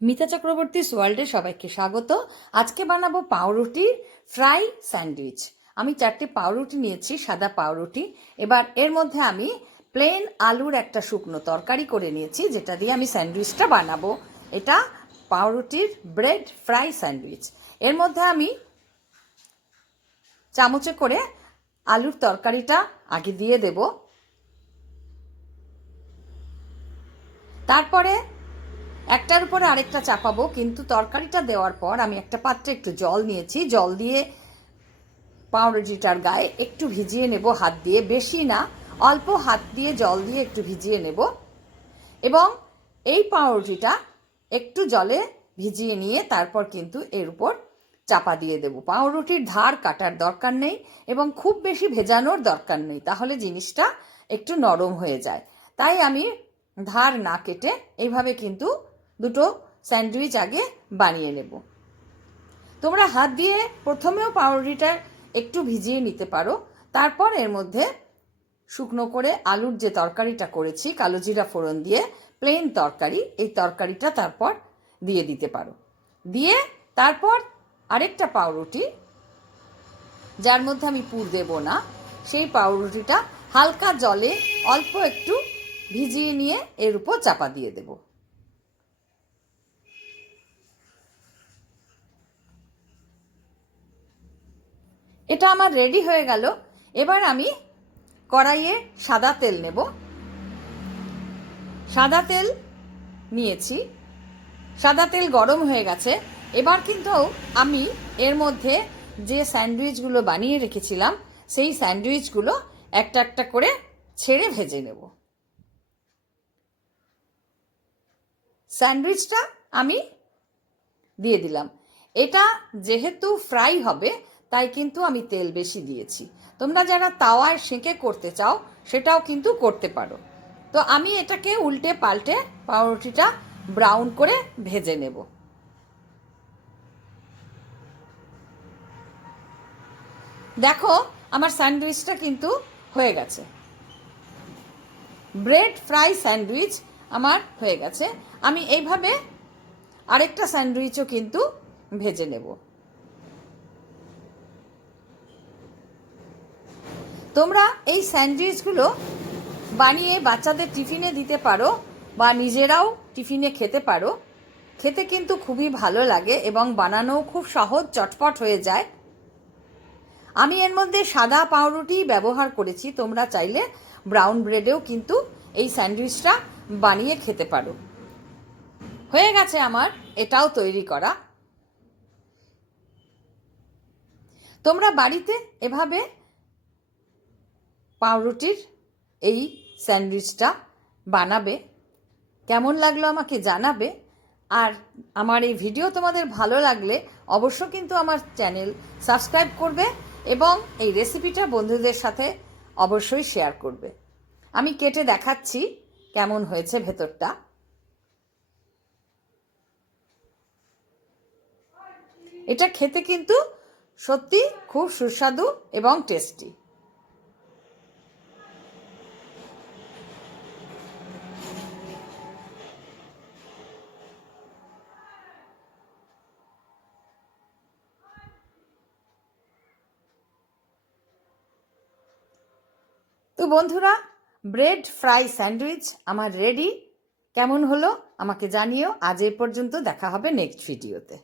মিতা চক্রবর্তীস ওয়ার্ল্ডে সবাইকে স্বাগত। আজকে বানাবো পাউরুটির ফ্রাই স্যান্ডউইচ। আমি 4টে পাউরুটি নিয়েছি, সাদা পাউরুটি। এবার এর মধ্যে আমি প্লেন আলুর একটা শুকনো তরকারি করে নিয়েছি, যেটা দিয়ে আমি স্যান্ডউইচটা বানাবো। এটা পাউরুটির ব্রেড ফ্রাই স্যান্ডউইচ। এর মধ্যে আমি চামচে করে আলুর তরকারিটা আগে দিয়ে দেব। তারপরে একটার উপরে আরেকটা চাপাবো, কিন্তু তরকারিটা দেওয়ার পর আমি একটা পাত্রে একটু জল নিয়েছি। জল দিয়ে পাউরুটিটার গায়ে একটু ভিজিয়ে নেব হাত দিয়ে, বেশি না, অল্প হাত দিয়ে জল দিয়ে একটু ভিজিয়ে নেব। এবং এই পাউরুটিটা একটু জলে ভিজিয়ে নিয়ে তারপর কিন্তু এর উপর চাপা দিয়ে দেব। পাউরুটির ধার কাটার দরকার নেই এবং খুব বেশি ভেজানোর দরকার নেই, তাহলে জিনিসটা একটু নরম হয়ে যায়। তাই আমি ধার না কেটে এইভাবে কিন্তু দুটো স্যান্ডউইচ আগে বানিয়ে নেব। তোমরা হাত দিয়ে প্রথমেও পাউরুটিটা একটু ভিজিয়ে নিতে পারো, তারপর এর মধ্যে শুকনো করে আলুর যে তরকারিটা করেছি কালো জিরা ফোড়ন দিয়ে, প্লেন তরকারি, এই তরকারিটা তারপর দিয়ে দিতে পারো। দিয়ে তারপর আরেকটা পাউরুটি, যার মধ্যে আমি পুর দেব না, সেই পাউরুটিটা হালকা জলে অল্প একটু ভিজিয়ে নিয়ে এর উপর চাপা দিয়ে দেব। এটা আমার রেডি হয়ে গেল। এবার আমি কড়াইয়ে সাদা তেল নেব। সাদা তেল নিয়েছি, সাদা তেল গরম হয়ে গেছে। এবার কিন্তু আমি এর মধ্যে যে স্যান্ডউইচগুলো বানিয়ে রেখেছিলাম সেই স্যান্ডউইচগুলো একটা একটা করে ছেড়ে ভেজে নেব। স্যান্ডউইচটা আমি দিয়ে দিলাম। এটা যেহেতু ফ্রাই হবে তাই কিন্তু আমি তেল বেশি দিয়েছি। তোমরা যারা তাওয়ায় সেঁকে করতে চাও সেটাও কিন্তু করতে পারো। তো আমি এটাকে উল্টে পাল্টে পাউরুটিটা ব্রাউন করে ভেজে নেব। দেখো আমার স্যান্ডউইচটা কিন্তু হয়ে গেছে। ব্রেড ফ্রাই স্যান্ডউইচ আমার হয়ে গেছে। আমি এইভাবে আরেকটা স্যান্ডউইচও কিন্তু ভেজে নেব। তোমরা এই স্যান্ডউইচগুলো বানিয়ে বাচ্চাদের টিফিনে দিতে পারো বা নিজেরাও টিফিনে খেতে পারো। খেতে কিন্তু খুবই ভালো লাগে এবং বানানোও খুব সহজ, চটপট হয়ে যায়। আমি এর মধ্যে সাদা পাউরুটি ব্যবহার করেছি, তোমরা চাইলে ব্রাউন ব্রেডেও কিন্তু এই স্যান্ডউইচটা বানিয়ে খেতে পারো। হয়ে গেছে আমার এটাও তৈরি করা। তোমরা বাড়িতে এভাবে পাউরুটির এই স্যান্ডউইচটা বানাবে। কেমন লাগলো আমাকে জানাবে। আর আমার এই ভিডিও তোমাদের ভালো লাগলে অবশ্য কিন্তু আমার চ্যানেল সাবস্ক্রাইব করবে এবং এই রেসিপিটা বন্ধুদের সাথে অবশ্যই শেয়ার করবে। আমি কেটে দেখাচ্ছি কেমন হয়েছে ভেতরটা। এটা খেতে কিন্তু সত্যি খুব সুস্বাদু এবং টেস্টি। তো বন্ধুরা, ব্রেড ফ্রাই স্যান্ডউইচ আমার রেডি। কেমন হলো আমাকে জানিও। আজ এই পর্যন্ত, দেখা হবে নেক্সট ভিডিওতে।